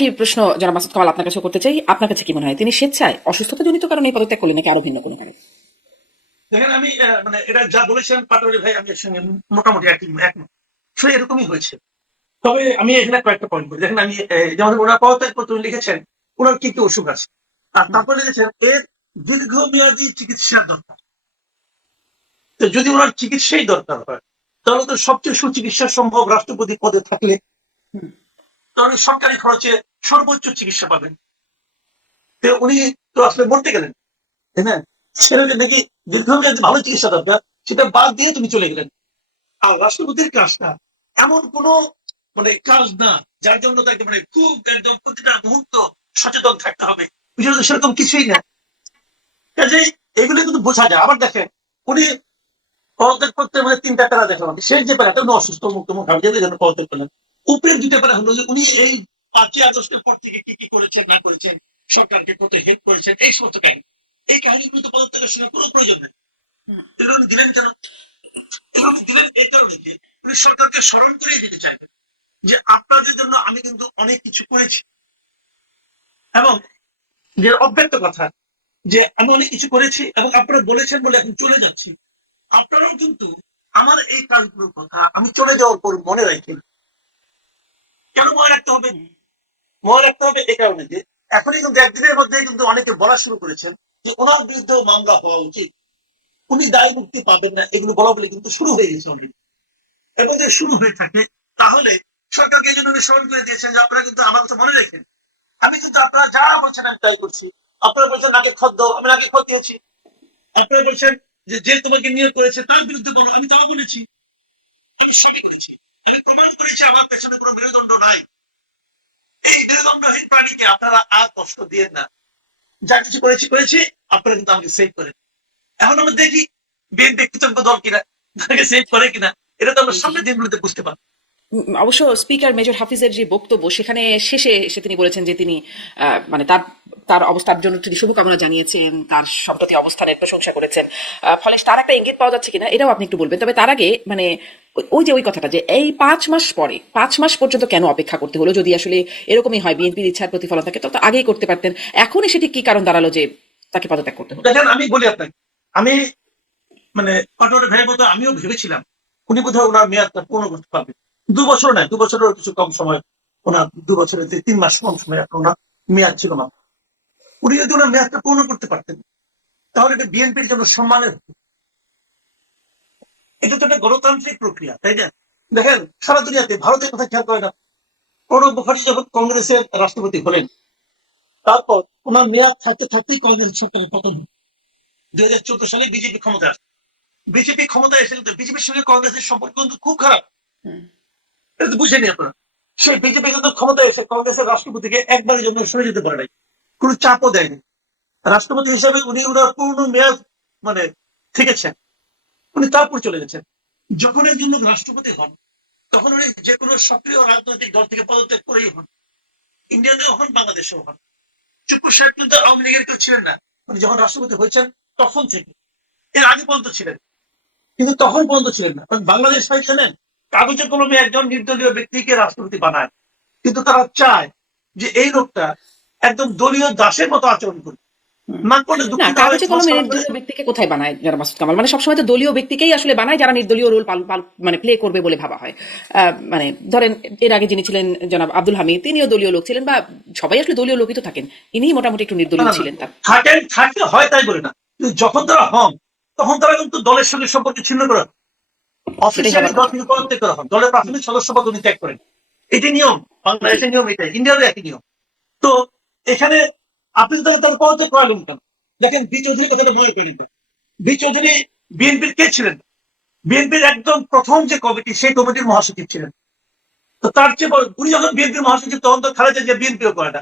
একই প্রশ্ন জনাব মাসুদ কামাল আপনার কাছে করতে চাই। আপনার কাছে কি মনে হয় তিনি স্বেচ্ছায় অসুস্থতাজনিত কারণে এই পদত্যাগ করলেন নাকি আরো ভিন্ন কোনো কারণ? দেখেন, আমি মানে এটা যা বলেছেন পাটোয়ারি ভাই, আমি এর সঙ্গে মোটামুটি একমত। সে এরকমই হয়েছে। তবে আমি এখানে কয়েকটা পয়েন্ট বলি। দেখেন, আমি যেমন ওনার পদত্যাগ পত্র লিখেছেন ওনার কি কি অসুখ আছে, আর তারপর লিখেছেন এর দীর্ঘমেয়াদী চিকিৎসার দরকার। তো যদি ওনার চিকিৎসাই দরকার হয়, তাহলে তো সবচেয়ে সুচিকিৎসা সম্ভব রাষ্ট্রপতি পদে থাকলে, তাহলে সরকারি খরচে সর্বোচ্চ চিকিৎসা পাবেন। তো উনি তো আসলে মরতে গেলেন, তাই না? সেটা যে নাকি দীর্ঘমেয়াদী ভালো চিকিৎসা দরকার, সেটা বাদ দিয়ে তুমি চলে গেলেন। আর রাষ্ট্রপতির কাজটা এমন কোন মানে কাজ না যার জন্য তাকে মানে খুব একদম প্রতিটা মুহূর্ত সচেতন থাকতে হবে, বিষয়টা সেরকম কিছুই না। কাজে এগুলো কিন্তু বোঝা যায়। আবার দেখেন, উনি পদত্যাগ করতে মানে তিনটা প্যারা দেখলাম, শেষ যে প্যারাটা উনি অসুস্থ মুক্ত মুখ হারিয়ে জন্য পদত্যাগ করলেন। উপরের দুইটা প্যারা হলো যে উনি এই 5ই আগস্টের পর থেকে কি কি করেছেন না করেছেন, সরকারকে কত হেল্প করেছেন, এই সমস্ত কাহিনী। এই কাহিনীগুলো তো পদত্যাগের সময় কোনো প্রয়োজন নেই। এগুলো উনি দিলেন কেন? এগুলো উনি দিলেন এই কারণে যে উনি সরকারকে স্মরণ করিয়ে দিতে চাইবেন যে আপনাদের জন্য আমি কিন্তু অনেক কিছু করেছি, এবং যে অব্যক্ত কথা যে আমি অনেক কিছু করেছি এবং আপনারা বলেছেন বলে এখন চলে যাচ্ছি। আপনারাও কিন্তু আমার এই কাজগুলোর কথা আমি চলে যাওয়ার পর মনে রাখেন। কেন মনে রাখতে হবে? মনে রাখতে হবে এই কারণে যে এখনই কিন্তু একদিনের মধ্যে কিন্তু অনেকে বলা শুরু করেছেন যে ওনার বিরুদ্ধে মামলা হওয়া উচিত, উনি দায় মুক্তি পাবেন না, এগুলো বলা বলে কিন্তু শুরু হয়ে গেছে অলরেডি। এবং যদি শুরু হয়ে থাকে, তাহলে সরকারকে এই জন্য স্মরণ করে দিয়েছেন যে আপনারা কিন্তু আমার কথা মনে রাখেন। আমি কিন্তু আপনারা যা বলছেন আমি তাই করছি। আপনারা বলছেন নাকে খত দাও, আমি নাকে খত দিয়েছি। আপনারা বলছেন যে যে তোমাকে নিয়োগ করেছে তার বিরুদ্ধে বলো, আমি তাও বলেছি। আমি সবই করেছি। আমি প্রমাণ করেছি আমার পেছনে কোনো মেরুদণ্ড নাই। এই মেরুদণ্ডহীন প্রাণীকে আপনারা আর কষ্ট দিয়ে না। যা কিছু করেছি করেছি, আপনারা কিন্তু আমাকে সেভ করেন। এখন আমরা দেখি বিএনপি কৃতজ্ঞ দল কিনা, তাকে সেভ করে কিনা, এটা তো আমরা সামনের দিনগুলোতে বুঝতে পারবো। অবশ্য স্পিকার মেজর হাফিজের যে বক্তব্য সেখানে শেষে এসে তিনি বলেছেন যে তিনি মানে তার তার অবস্থার জন্য তিনি শুভকামনা জানিয়েছেন, তার সম্প্রতি অবস্থানের প্রশংসা করেছেন। ফলে তার একটা ইঙ্গিত পাওয়া যাচ্ছে কিনা এটাও আপনি একটু বলবেন। তবে তার আগে মানে ওই যে ওই কথাটা যে এই 5 মাস পরে 5 মাস পর্যন্ত কেন অপেক্ষা করতে হলো? যদি আসলে এরকমই হয় বিএনপির ইচ্ছার প্রতিফলন থাকে তত আগেই করতে পারতেন। এখন সেটি কি কারণ দাঁড়ালো যে তাকে পদত্যাগ করতে হলো? দেখেন, আমি বলি আপনাকে, আমি মানে পাটোয়ারি ভাইয়ের মতো আমিও ভেবেছিলাম উনি বোধহয় ওনার মেয়াদটা পূর্ণ করতে পারবে। 2 বছর নয়, 2 বছরের কিছু কম সময়। ওনার 2 বছরের 3 মাস কম সময় এখন ওনার মেয়াদ ছিল মাত্র। উনি যদি ওনার মেয়াদটা পূর্ণ করতে পারতেন, তাহলে এটা বিএনপির জন্য সম্মানের হতো। এটা তো একটা গণতান্ত্রিক প্রক্রিয়া, তাই না? দেখেন, সারা দুনিয়াতে ভারতের কথা খেয়াল করে না। প্রণব মুখার্জি যখন কংগ্রেসের রাষ্ট্রপতি হলেন, তারপর ওনার মেয়াদ থাকতে থাকতেই কংগ্রেস সরকারের পতন হল। 2014 সালে বিজেপি ক্ষমতায় আসে। বিজেপি ক্ষমতায় এসে কিন্তু বিজেপির সঙ্গে কংগ্রেসের সম্পর্ক কিন্তু খুব খারাপ। এটা তো বুঝেনি আপনারা। সেই বিজেপি কিন্তু ক্ষমতায় এসে কংগ্রেসের রাষ্ট্রপতিকে একবারের জন্য সরে যেতে পারে নাই, কোনো চাপও দেয়নি। রাষ্ট্রপতি হিসেবে উনি ওনার পূর্ণ মেয়াদ মানে থেকেছেন, উনি তারপর চলে গেছেন। যখন একজন লোক রাষ্ট্রপতি হন, তখন উনি যে কোনো সক্রিয় রাজনৈতিক দল থেকে পদত্যাগ করেই হন। ইন্ডিয়াতেও হন, বাংলাদেশেও হন। চুপ্পু সাহেব কিন্তু আওয়ামী লীগের কেউ ছিলেন না, উনি যখন রাষ্ট্রপতি হয়েছেন তখন থেকে। এর আগে পর্যন্ত ছিলেন, কিন্তু তখন পর্যন্ত ছিলেন না। কারণ বাংলাদেশ ভাই জানেন, কাগজে কলমে একজন নির্দলীয় ব্যক্তিকে রাষ্ট্রপতি বানায়, কিন্তু তারা চায় যে এই লোকটা একদম দলীয় দাসের মতো আচরণ করবে। না করলে না, দুঃখিত হয়, কাগজে কলমে ক্ষমা করে। নির্দলীয় ব্যক্তিকে কোথায় বানায় যারা মাসুদ কামাল? মানে সবসময় তো দলীয় ব্যক্তিকেই আসলে বানায় যারা নির্দলীয় রোল মানে প্লে করবে বলে ভাবা হয়। মানে ধরেন এর আগে যিনি ছিলেন জনাব আব্দুল হামিদ, তিনিও দলীয় লোক ছিলেন, বা সবাই আসলে দলীয় লোকই তো থাকেন। ইনিই মোটামুটি একটু না, নির্দলীয় না, না, ছিলেন তার। থাকেন, থাকতে হয় তাই বলে না, কিন্তু যখন তারা হন, তখন তারা কিন্তু দলের সঙ্গে সম্পর্ক ছিন্ন করা হয়। সেটাই অফিসিয়ালি হবার দল কথা। থেকে পদত্যাগ করা হয়, দলের প্রাথমিক সদস্য পদ উনি ত্যাগ করেন। এটি নিয়ম, জি। বাংলাদেশের নিয়ম এটাই, ইন্ডিয়ারও একই নিয়ম। তো এখানে আপনি তো তার পদত্যাগ করালেন কেন? দেখেন, বি চৌধুরীর কথাটা মনে করে নিতে। বি চৌধুরী বিএনপির কে ছিলেন? বিএনপির একদম প্রথম যে কমিটি, সেই কমিটির মহাসচিব ছিলেন। তো তার চেয়ে উনি যখন বিএনপির মহাসচিব, তখন তো খালেদা জিয়া বিএনপিও করে না,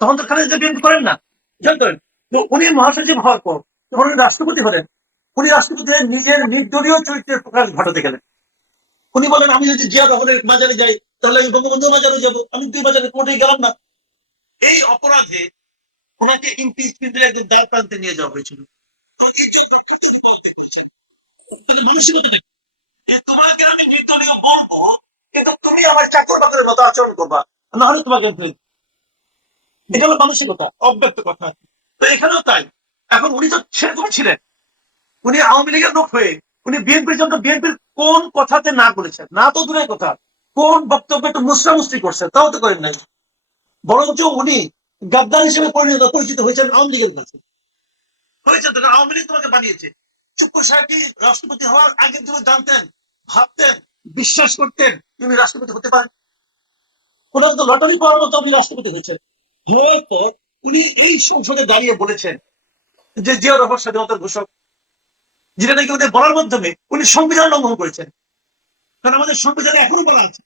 তখন তো খালেদা জিয়া বিএনপি করেন না, জানতেন? তো উনি মহাসচিব হওয়ার পর যখন উনি রাষ্ট্রপতি হলেন, উনি রাষ্ট্রপতি হয়ে নিজের নির্দলীয় চরিত্রের প্রকাশ ঘটাতে গেলেন। উনি বলেন আমি যদি জিয়া রহমানের মাজারে যাই, তাহলে আমি বঙ্গবন্ধু মাজারে যাবো, আমি দুই মাজারে কোর্টে গেলাম না। এই অপরাধে ওনাকে ইমপিচমেন্টের একজন দায় প্রান্তে নিয়ে যাওয়া হয়েছিল। মানসিকতা, তোমাকে আমি নির্দলীয় বলবো, কিন্তু তুমি আমার চাকর বাকরের মতো আচরণ করবা। না হলে তোমাকে আমি ফেলে দিবো। এটা হলো মানসিকতা, অব্যক্ত কথা। তো এখানেও তাই। এখন উনি তো সেরকমই ছিলেন। উনি আওয়ামী লীগের লোক হয়ে উনি বিএনপির জন্য বিএনপির কোন কথাতে না বলেছেন, না তো দূরের কথা, কোন বক্তব্যে একটু মুসরামুসরি করছেন তাও তো করেন নাই। বরঞ্চ উনি গাদ্দার হিসেবে পরিচিত হয়েছেন আওয়ামী লীগের কাছে। হয়েছে তো, আওয়ামী লীগ তোমাকে বানিয়েছে। চুপ্পু সাহেব কি রাষ্ট্রপতি হওয়ার আগের দিনে জানতেন, ভাবতেন, বিশ্বাস করতেন উনি রাষ্ট্রপতি হতে পারেন? ওনার তো লটারি পাওয়ার মতো উনি রাষ্ট্রপতি হয়েছেন। হওয়ার পর উনি এই সংসদে দাঁড়িয়ে বলেছেন যে জিয়াউর রহমান স্বাধীনতার ঘোষক, যেটা নাকি ওদের বলার মাধ্যমে উনি সংবিধান লঙ্ঘন করেছেন। কারণ আমাদের সংবিধানে এখনো বলা আছে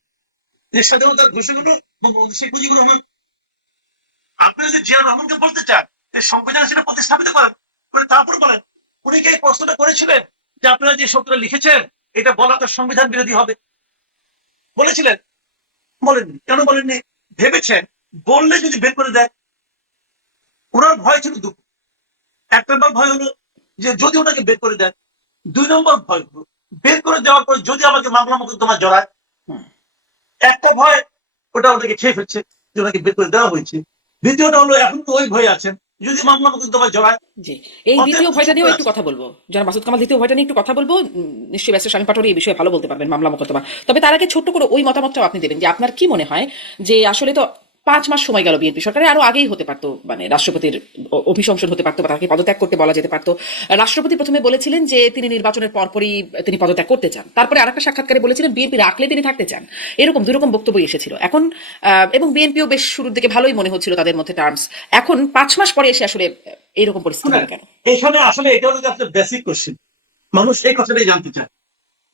যে স্বাধীনতার ঘোষক হলো বঙ্গবন্ধু শেখ মুজিবুর রহমান। আপনি যদি জিয়াউর রহমানকে বলতে চান যে সংবিধান সেটা প্রতিস্থাপিত করেন, করে তারপর বলেন। উনি কি এই প্রশ্নটা করেছিলেন যে আপনারা যে শব্দটা লিখেছেন এটা বলা তো সংবিধান বিরোধী হবে? বলেছিলেন? বলেননি। কেন বলেননি? ভেবেছেন বললে যদি বের করে দেয়। ওনার ভয় ছিল দুটো। এক নম্বর ভয় হলো যে যদি ওনাকে বের করে দেয়। ২ নম্বর ভয় হলো বের করে দেওয়ার পর যদি আমাকে মামলা মোকদ্দমা জড়ায়। একটা ভয় ওটা ওটাকে খেয়ে ফেলছে যে ওনাকে বের করে দেওয়া হয়েছে। দ্বিতীয়টা হলো এখন তো ওই ভয় আছেন যদি মামলা মোকদ্দমা জড়ায়। জি, এই অতএব দ্বিতীয় ভয়টা নিয়েও সময় একটু আছে। কথা বলবো। যারা মাসুদ কামাল দ্বিতীয় ভয়টা নিয়ে একটু কথা বলবো। নিশ্চয়ই ব্যারিস্টার শামীম পাটোয়ারি এই বিষয়ে ভালো বলতে পারবেন, মামলা মোকদ্দমা। তবে তার আগে ছোট্ট করে ওই মতামতটাও আপনি দেবেন যে আপনার কি মনে হয় যে আসলে তো ৫ মাস সময় গেল বিএনপি সরকারের, আরো আগেই হতে পারতো, মানে রাষ্ট্রপতির অভিশংসন হতে পারতো বা তাকে পদত্যাগ করতে বলা যেতে পারতো। রাষ্ট্রপতি প্রথমে বলেছিলেন যে তিনি নির্বাচনের পরপরই তিনি পদত্যাগ করতে চান, তারপরে আরেকটা সাক্ষাৎকারে বলেছিলেন বিএনপি রাখলে তিনি থাকতে চান। এরকম দুরকম বক্তব্য এসেছিল এখন। এবং বিএনপিও বেশ শুরুর দিকে ভালোই মনে হচ্ছিল তাদের মধ্যে টার্মস। এখন ৫ মাস পরে এসে আসলে এইরকম পরিস্থিতি হলো কেন? এখানে আসলে এটা হলো একটা বেসিক কোশ্চেন। মানুষ এই কথাটাই জানতে চায়।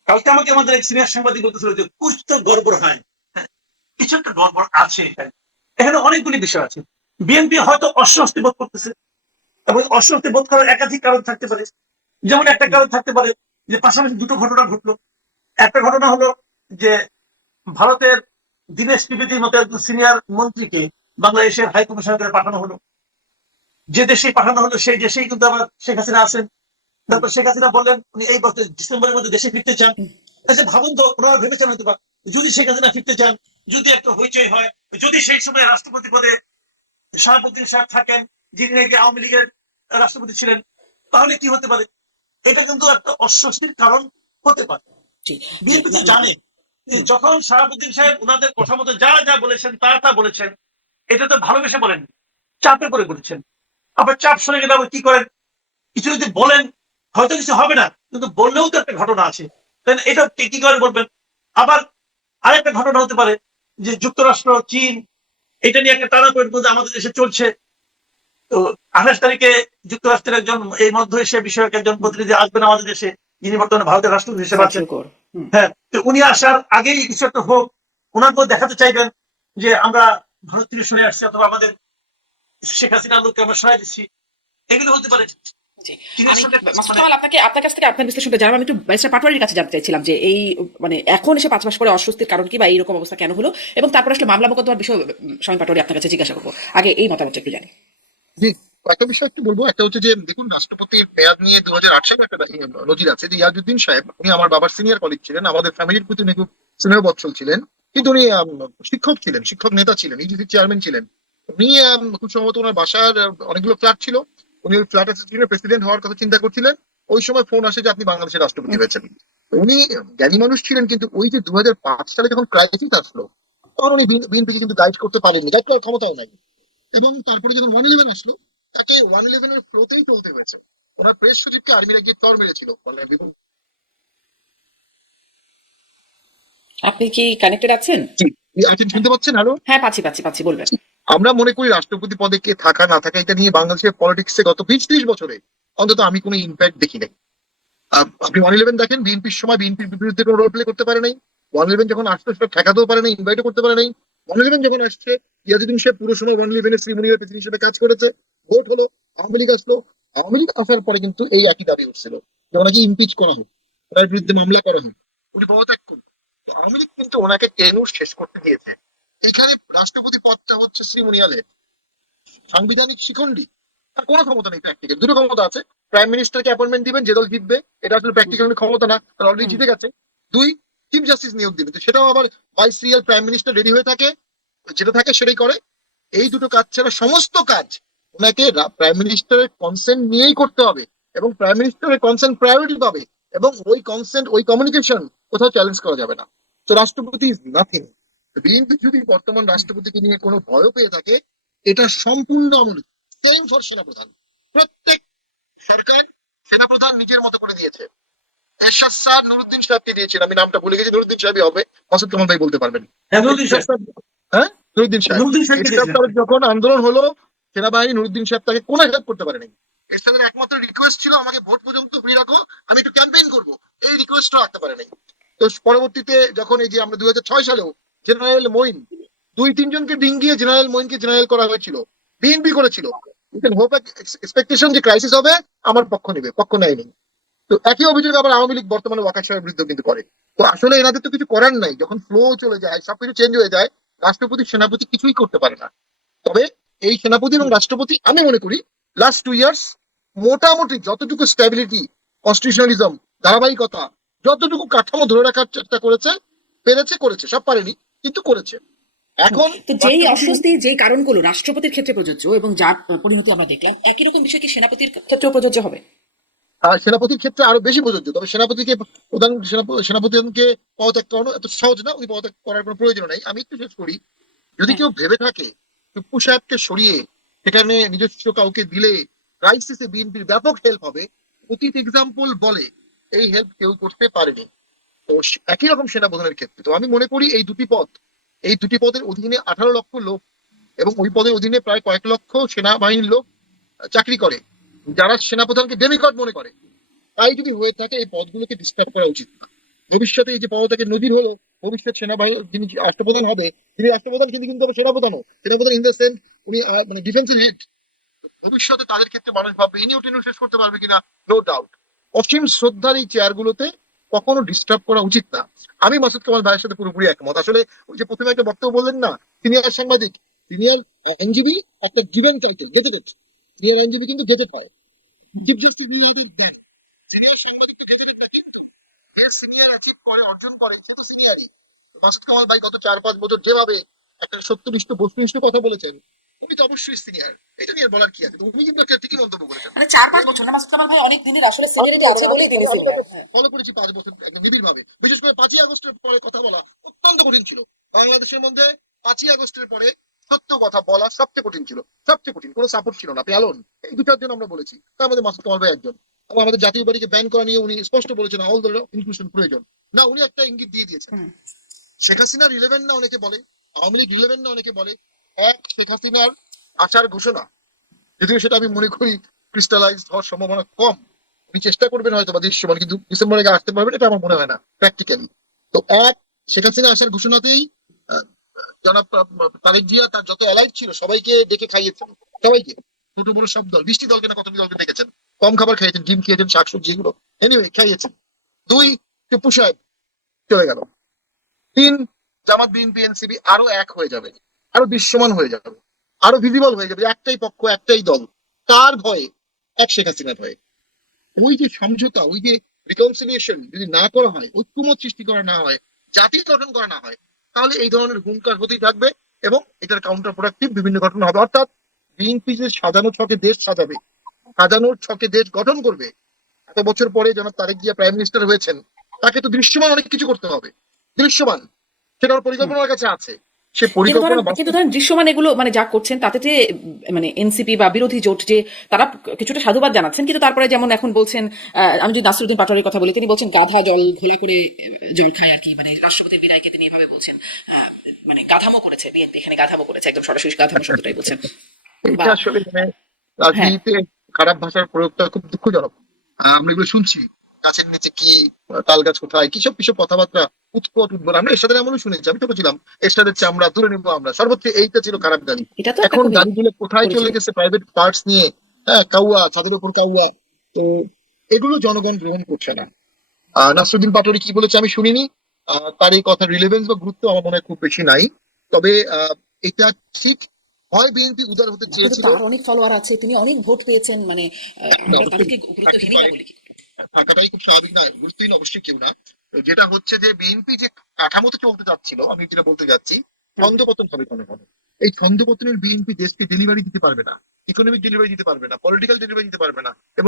কালকে আমাকে আমাদের এক সিনিয়র সাংবাদিক বলতেছিল যে কুছ তো গড়বড় হয়। হ্যাঁ, কিছু একটা গড়বড় আছে এখানে। এখানে অনেকগুলি বিষয় আছে। বিএনপি হয়তো অস্বস্তি বোধ করতেছে এবং অস্বস্তি বোধ করার একাধিক কারণ থাকতে পারে। যেমন একটা কারণ থাকতে পারে যে পাশাপাশি দুটো ঘটনা ঘটলো। একটা ঘটনা হলো যে ভারতের দীনেশ ত্রিবেদীর মতো একজন সিনিয়র মন্ত্রীকে বাংলাদেশের হাই কমিশন করে পাঠানো হলো। যে দেশে পাঠানো হলো সেই দেশেই কিন্তু আবার শেখ হাসিনা আছেন। তারপর শেখ হাসিনা বললেন উনি এই বছর ডিসেম্বরের মধ্যে দেশে ফিরতে চান। আচ্ছা ভাবুন তো, ওনারা ভেবেছেন হয়তো যদি শেখ হাসিনা ফিরতে চান, যদি একটা হইচই হয়, যদি সেই সময় রাষ্ট্রপতি পদে শাহাবুদ্দিন সাহেব থাকেন, যিনি নাকি আওয়ামী লীগের রাষ্ট্রপতি ছিলেন, তাহলে কি হতে পারে? এটা কিন্তু একটা অস্বস্তির কারণ হতে পারে। জি, জি, বিএনপি তো জানে যে যখন শাহাবুদ্দিন সাহেব ওনাদের কথা মতো যা যা বলেছেন তা বলেছেন, এটা তো ভালোবেসে বলেন, চাপে করে বলেছেন। আবার চাপ শুনে গেলে আবার কি করেন, কিছু যদি বলেন হয়তো কিছু হবে না, কিন্তু বললেও তো একটা ঘটনা আছে, তাই না? এটা কি করে বলবেন? আবার আরেকটা ঘটনা হতে পারে যে যুক্তরাষ্ট্র, চীন, এটা নিয়ে একটা টানাপোড়েন কিন্তু আমাদের দেশে চলছে। তো ২৮ তারিখে যুক্তরাষ্ট্রের একজন এই মধ্য এশিয়া বিষয়ক একজন প্রতিনিধি আসবেন আমাদের দেশে, যিনি বর্তমানে ভারতের রাষ্ট্রপতি হিসেবে আছেন। হ্যাঁ, তো উনি আসার আগেই কিছু একটা হোক, ওনাকেও দেখাতে চাইবেন যে আমরা ভারত থেকে সরে আসছি অথবা আমাদের শেখ হাসিনার লোককে আমরা সরাই দিচ্ছি। এগুলো হতে পারে। জি। চীনের আমি সঙ্গে মাসুদ মানে কামাল আপনার কাছ থেকে আপনার বিশ্লেষণটা জানলাম। আমি একটু ব্যারিস্টার পাটোয়ারির কাছে জানতে চাইছিলাম যে এই মানে এখন এসে ৫ মাস পরে অস্বস্তির কারণ কি বা এইরকম অবস্থা কেন হলো, এবং তারপর আসলে মামলা মোকদ্দমার বিষয়ে শামীম পাটোয়ারি আপনার কাছে জিজ্ঞাসা করবো। আগে এই মতামতটা একটু জানি। জি, কয়েকটা বিষয় একটু বলবো। একটা হচ্ছে যে দেখুন, রাষ্ট্রপতির মেয়াদ নিয়ে ২০০৮ সালে একটা নজির আছে যে ইয়াজউদ্দিন সাহেব, উনি আমার বাবার সিনিয়র কলিগ ছিলেন, আমাদের ফ্যামিলির প্রতি উনি খুব স্নেহ বৎসল ছিলেন। কিন্তু উনি শিক্ষক ছিলেন, শিক্ষক নেতা ছিলেন, ইউজিসি চেয়ারম্যান ছিলেন। উনি খুব সম্ভবত ওনার বাসার অনেকগুলো ফ্ল্যাট ছিল। উনি ওই ফ্ল্যাট অ্যাসোসিয়েশনের প্রেসিডেন্ট হওয়ার কথা চিন্তা করছিলেন। ওই সময় ফোন আসে যে আপনি বাংলাদেশের রাষ্ট্রপতি হয়েছেন। তো উনি জ্ঞানী মানুষ ছিলেন, কিন্তু ওই যে ২০০৫ সালে যখন ক্রাইসিস আসলো, তখন উনি বিএনপিকে কিন্তু গাইড করতে পারেননি, গাইড করার ক্ষমতাও নাই। এবং তারপরে যখন 111 আসলো, তাকে 111 এর ফ্লোতেই চলতে হয়েছে। ওনার প্রেস সচিবকে আর্মিরা গিয়ে তর মেরেছিল, মানে আপনি কি কানেক্টেড আছেন? আছেন, শুনতে পাচ্ছেন? হ্যালো। হ্যাঁ, পাচ্ছি, বলবেন। আমরা মনে করি রাষ্ট্রপতি পদে কে থাকা না থাকা এটা নিয়ে বাংলাদেশের পলিটিক্সে গত ২০-৩০ বছরে অন্তত আমি কোনো ইম্প্যাক্ট দেখি নাই। আপনি 111 দেখেন, বিএনপির সময় বিএনপির বিরুদ্ধে কোনো রোল প্লে করতে পারে নাই। 111 যখন আসছে সেটা ঠেকাতেও পারে নাই, ইনভাইটও করতে পারে নাই। 111 যখন আসছে, ইয়াজউদ্দিন সাহেব পুরো সময় 111 এর শ্রীমনির প্রেসিডেন্ট হিসেবে কাজ করেছে। ভোট হলো, আওয়ামী লীগ আসলো। আওয়ামী লীগ আসার পরে কিন্তু এই একই দাবি উঠছিল, যেমন নাকি ইমপিচ করা হোক, ওনার বিরুদ্ধে মামলা করা হোক, উনি পদত্যাগ করুন। তো আওয়ামী লীগ কিন্তু ওনাকে টেনুর শেষ করতে দিয়েছে। এখানে রাষ্ট্রপতি পদটা হচ্ছে শ্রীমনিয়ালের সাংবিধানিক শিখণ্ডী, তার কোনো ক্ষমতা নেই প্র্যাকটিক্যাল। দুটো ক্ষমতা আছে, প্রাইম মিনিস্টারকে অ্যাপয়েন্টমেন্ট দিবেন, যে দল জিতবে, এটা আসলে প্র্যাকটিক্যাল ক্ষমতা না, তার অলরেডি জিতে গেছে। দুই, চিফ জাস্টিস নিয়োগ দিবেন, তো সেটাও আবার vice real prime minister ready হয়ে থাকে। যেটা থাকে সেটাই করে। এই দুটো কাজ ছাড়া সমস্ত কাজ ওনাকে প্রাইম মিনিস্টারের কনসেন্ট নিয়েই করতে হবে, এবং প্রাইম মিনিস্টারের কনসেন্ট প্রায়োরিটি পাবে, এবং ওই কনসেন্ট ওই কমিউনিকেশন কোথাও চ্যালেঞ্জ করা যাবে না। তো রাষ্ট্রপতি ইজ নাথিং। বিএনপি যদি বর্তমান রাষ্ট্রপতিকে নিয়ে কোনো ভয় পেয়ে থাকে, এটা সম্পূর্ণ আমূল। সেম ফর সেনাপ্রধান। প্রত্যেক সরকার সেনাপ্রধান নিজের মতো করে দিয়েছে। এরশাদ স্যার নুরুদ্দিন সাহেবকে দিয়েছেন, আমি নামটা ভুলে গেছি, নুরুদ্দিন সাহেবই হবে, মাসুদ কামাল ভাই বলতে পারবেন। হ্যাঁ, নুরুদ্দিন এরশাদ সাহেব। স্যার, হ্যাঁ নুরুদ্দিন সাহেব। নুরুদ্দিন সাহেবকে এরশাদ দিয়েছিলেন। স্যারের যখন আন্দোলন হলো, সেনাবাহিনী নুরুদ্দিন সাহেব তাকে কোনো হেল্প করতে পারেনি। এরশাদের একমাত্র রিকোয়েস্ট ছিল আমাকে ভোট পর্যন্ত ফ্রি রাখো, আমি একটু ক্যাম্পেইন করবো, এই রিকোয়েস্টটা রাখতে পারেনি। তো পরবর্তীতে যখন এই যে আমরা 2006 সালেও জেনারেল মঈন, 2-3 জনকে ডিঙ্গিয়ে জেনারেল মঈনকে জেনারেল করা হয়েছিল, বিএনপি করেছিল। হোপ এক্সপেকটেশন যে ক্রাইসিস হবে আমার পক্ষ নেবে, পক্ষ নেয়নি। তো একই অভিযোগ আবার আওয়ামী লীগ বর্তমানে ওয়াকার সাহেবের বিরুদ্ধে কিন্তু করে। তো আসলে এনাদের তো কিছু করার নাই, যখন ফ্লো চলে যায়, সবকিছু চেঞ্জ হয়ে যায়, রাষ্ট্রপতি সেনাপতি কিছুই করতে পারে না। তবে এই সেনাপতি এবং রাষ্ট্রপতি আমি মনে করি লাস্ট 2 ইয়ার্স মোটামুটি যতটুকু স্ট্যাবিলিটি, কনস্টিটিউশনালিজম, ধারাবাহিকতা, যতটুকু কাঠামো ধরে রাখার চেষ্টা করেছে, পেরেছে, করেছে, সব পারেনি কিন্তু করেছে। এখন তো যেই রাষ্ট্রপতি অস্বস্তি, যেই কারণগুলো রাষ্ট্রপতির ক্ষেত্রে প্রযোজ্য এবং যার পরিণতি আমরা দেখলাম, একই রকম বিষয় কি সেনাপতির ক্ষেত্রেও প্রযোজ্য হবে? সেনাপতির ক্ষেত্রে আরো বেশি প্রযোজ্য। তবে সেনাপতিকে প্রধান সেনাপতিকে পদত্যাগ করানো এত সহজ না, উনি পদত্যাগ করার কোনো প্রয়োজন নেই। আমি একটু শেষ করি। যদি হ্যাঁ। কেউ ভেবে থাকে টুপ্পু সাহেবকে সরিয়ে সেখানে নিজস্ব কাউকে দিলে ক্রাইসিসে বিএনপির ব্যাপক হেল্প হবে, অতীত এক্সাম্পল বলে এই হেল্প কেউ করতে পারেনি। তো একই রকম সেনাপ্রধানের ক্ষেত্রে তো আমি মনে করি এই দুটি পদের অধীনে 18 লক্ষ লোক, এবং ওই পদের অধীনে প্রায় কয়েক লক্ষ সেনাবাহিনীর লোক চাকরি করে, যারা সেনাপ্রধানকে ডেমিগড মনে করে। তাই যদি হয়ে থাকে এই পদগুলোকে ডিস্টার্ব করা উচিত না। ভবিষ্যতে এই যে পদত্যাগের নজির হলো, ভবিষ্যৎ সেনাবাহিনী যিনি রাষ্ট্রপ্রধান হবে, তিনি রাষ্ট্রপ্রধান কিন্তু কিন্তু আবার সেনাপ্রধানও, সেনাপ্রধান ইন দ্য সেন্স উনি মানে ডিফেন্সের হেড। ভবিষ্যতে তাদের ক্ষেত্রে মানুষ ভাববে ইনিও টিনিও শেষ করতে পারবে কিনা, নো ডাউট। অসীম শ্রদ্ধার এই চেয়ারগুলোতে কখনো ডিস্টার্ব করা উচিত না। আমি মাসুদ কামাল ভাইয়ের সাথে পুরোপুরি একমত। আসলে ওই যে প্রথমে একটা বক্তব্য বললেন না, সিনিয়র সাংবাদিক, সিনিয়র আইনজীবী একটা গিভেন টাইটেল, গেজেটেড। সিনিয়র আইনজীবী কিন্তু গেজেট হয়, চিফ জাস্টিস দেন। সিনিয়র সাংবাদিক গেজেটেডটা কিন্তু যে সিনিয়র অ্যাচিভ করে, অর্জন করে, সে তো সিনিয়রই। মাসুদ কামাল ভাই গত 4-5 বছর যেভাবে একটা সত্যনিষ্ঠ বস্তুনিষ্ঠ কথা বলেছেন, উনি তো অবশ্যই সিনিয়র, এটা নিয়ে আর বলার কি আছে। তো উনি কিন্তু একটা ঠিকই মন্তব্য করেছেন। মানে 4-5 বছর না, মাসুদ কামাল ভাই অনেক দিনের আসলে সিনিয়রিটি আছে বলেই তিনি সিনিয়র। ফলো করেছি 5 বছর নিবিড় ভাবে। বিশেষ করে 5ই আগস্টের পরে কথা বলা অত্যন্ত কঠিন ছিল। বাংলাদেশের মধ্যে 5ই আগস্টের পরে সত্য কথা বলা সবচেয়ে কঠিন ছিল, সবচেয়ে কঠিন। কোনো সাপোর্ট ছিল না, পেয়ালন, এই 2-4 জন আমরা বলেছি, তার মধ্যে মাসুদ কামাল ভাই একজন। এবং আমাদের জাতীয় বাড়িকে ব্যান করা নিয়ে উনি স্পষ্ট বলেছেন অল দ্য ইনক্লুশন প্রয়োজন না। উনি একটা ইঙ্গিত দিয়ে দিয়েছেন। হুম। শেখ হাসিনা রিলেভেন্ট না অনেকে বলে, আওয়ামী লীগ রিলেভেন্ট না অনেকে বলে। শেখ হাসিনার আসার ঘোষণা, যদিও সেটা আমি মনে করি ক্রিস্টালাইজ হওয়ার সম্ভাবনা কম। উনি চেষ্টা করবেন হয়তো বা দৃশ্যমান, কিন্তু ডিসেম্বরে আগে আসতে পারবেন এটা আমার মনে হয় না প্র্যাকটিক্যালি। তো শেখ হাসিনা আসার ঘোষণাতেই আহ, জনাব তারেক জিয়া তার যত অ্যালাইড ছিল সবাইকে ডেকে খাইয়েছেন, সবাইকে, ছোট বড় সব দল, 20টি দলকে না কতটি দলকে ডেকেছেন, কম খাবার খাইয়েছেন, ডিম খেয়েছেন, শাকসবজি এগুলো এনিওয়ে খাইয়েছেন। 2, টিপু সাহেব চলে গেল। 3, জামাত বিএনপি এনসিপি আরো এক হয়ে যাবে, আরো দৃশ্যমান হয়ে যাবে, আরো ভিজিবল হয়ে যাবে, একটাই পক্ষ, একটাই দল, তার ভয়ে, এক শেখ হাসিনার ভয়ে। ওই যে সমঝোতা, ওই যে রিকনসিলিয়েশন যদি না করা হয়, ঐক্যমত সৃষ্টি করা না হয়, জাতি গঠন করা না হয়, তাহলে এই ধরনের হুঙ্কার হতেই থাকবে এবং এটার কাউন্টার প্রোডাক্টিভ বিভিন্ন ঘটনা হবে। অর্থাৎ বিএনপি যে সাজানো ছকে দেশ সাজাবে, সাজানোর ছকে দেশ গঠন করবে, এত বছর পরে জনাব তারেক জিয়া প্রাইম মিনিস্টার হয়েছেন, তাকে তো দৃশ্যমান অনেক কিছু করতে হবে, দৃশ্যমান, সেটা ওর পরিকল্পনা ওর কাছে আছে। সে পরিকল্পনা কিন্তু ধরেন দৃশ্যমান এগুলো মানে যা করছেন তাতে যে মানে এনসিপি বা বিরোধী জোট যে তারা কিছুটা সাধুবাদ জানাচ্ছেন, কিন্তু তারপরে যেমন এখন বলছেন, আমি যদি নাসিরুদ্দিন পাটোয়ারির কথা বলি, তিনি বলছেন গাধা জল ঘোলা করে জল খায় আর কি, মানে রাষ্ট্রপতির বিদায়কে তিনি এভাবে বলছেন, মানে গাধামো করেছে বিএনপি, এখানে গাধামো করেছে, একদম সরাসরি গাধামো শব্দটাই বলছেন। বা এটা আসলে মানে হ্যাঁ, রাজনীতিতে খারাপ ভাষার প্রয়োগটা খুব দুঃখজনক। আমরা এগুলো শুনছি, গাছের নিচে কি, তাল গাছ কোথায়, কিসব কিসব কথাবার্তা, উৎকট উদ্ভট। আমরা এরশাদের এমনও শুনেছি, আমি ছোট ছিলাম, এরশাদের চামড়া তুলে নিবো আমরা, সর্বোচ্চ এইটা ছিল খারাপ গাড়ি। এটা তো একটা এখন খুবই গাড়িগুলো কোথায় চলে পরিচিত। গেছে, প্রাইভেট পার্টস নিয়ে, হ্যাঁ, কাউয়া, ছাদের উপর কাউয়া। তো এগুলো জনগণ গ্রহণ করছে না। নাসরুদ্দিন পাটোয়ারি কি বলেছে আমি শুনিনি। তার এই কথার রিলেভেন্স বা গুরুত্ব আমার মনে হয় খুব বেশি নাই। তবে এটা ঠিক, হয় বিএনপি উদার হতে কিন্তু চেয়েছিল, তার অনেক ফলোয়ার আছে, তিনি অনেক ভোট পেয়েছেন, মানে আমরা অবশ্যই তাদেরকে গুরুত্বহীনই না বলি কি? থাকাটাই খুব স্বাভাবিক, না গুরুত্বহীন অবশ্যই কেউ না। যেটা হচ্ছে যে বিএনপি যে কাঠামোতে চলতে যাচ্ছিল, আমি যেটা বলতে যাচ্ছি, ছন্দপতন হবে কোনো কোনো। এই ছন্দপতনের বিএনপি দেশকে ডেলিভারি দিতে পারবে না, ইকোনমিক ডেলিভারি দিতে পারবে না, পলিটিক্যাল ডেলিভারি দিতে পারবে না, এবং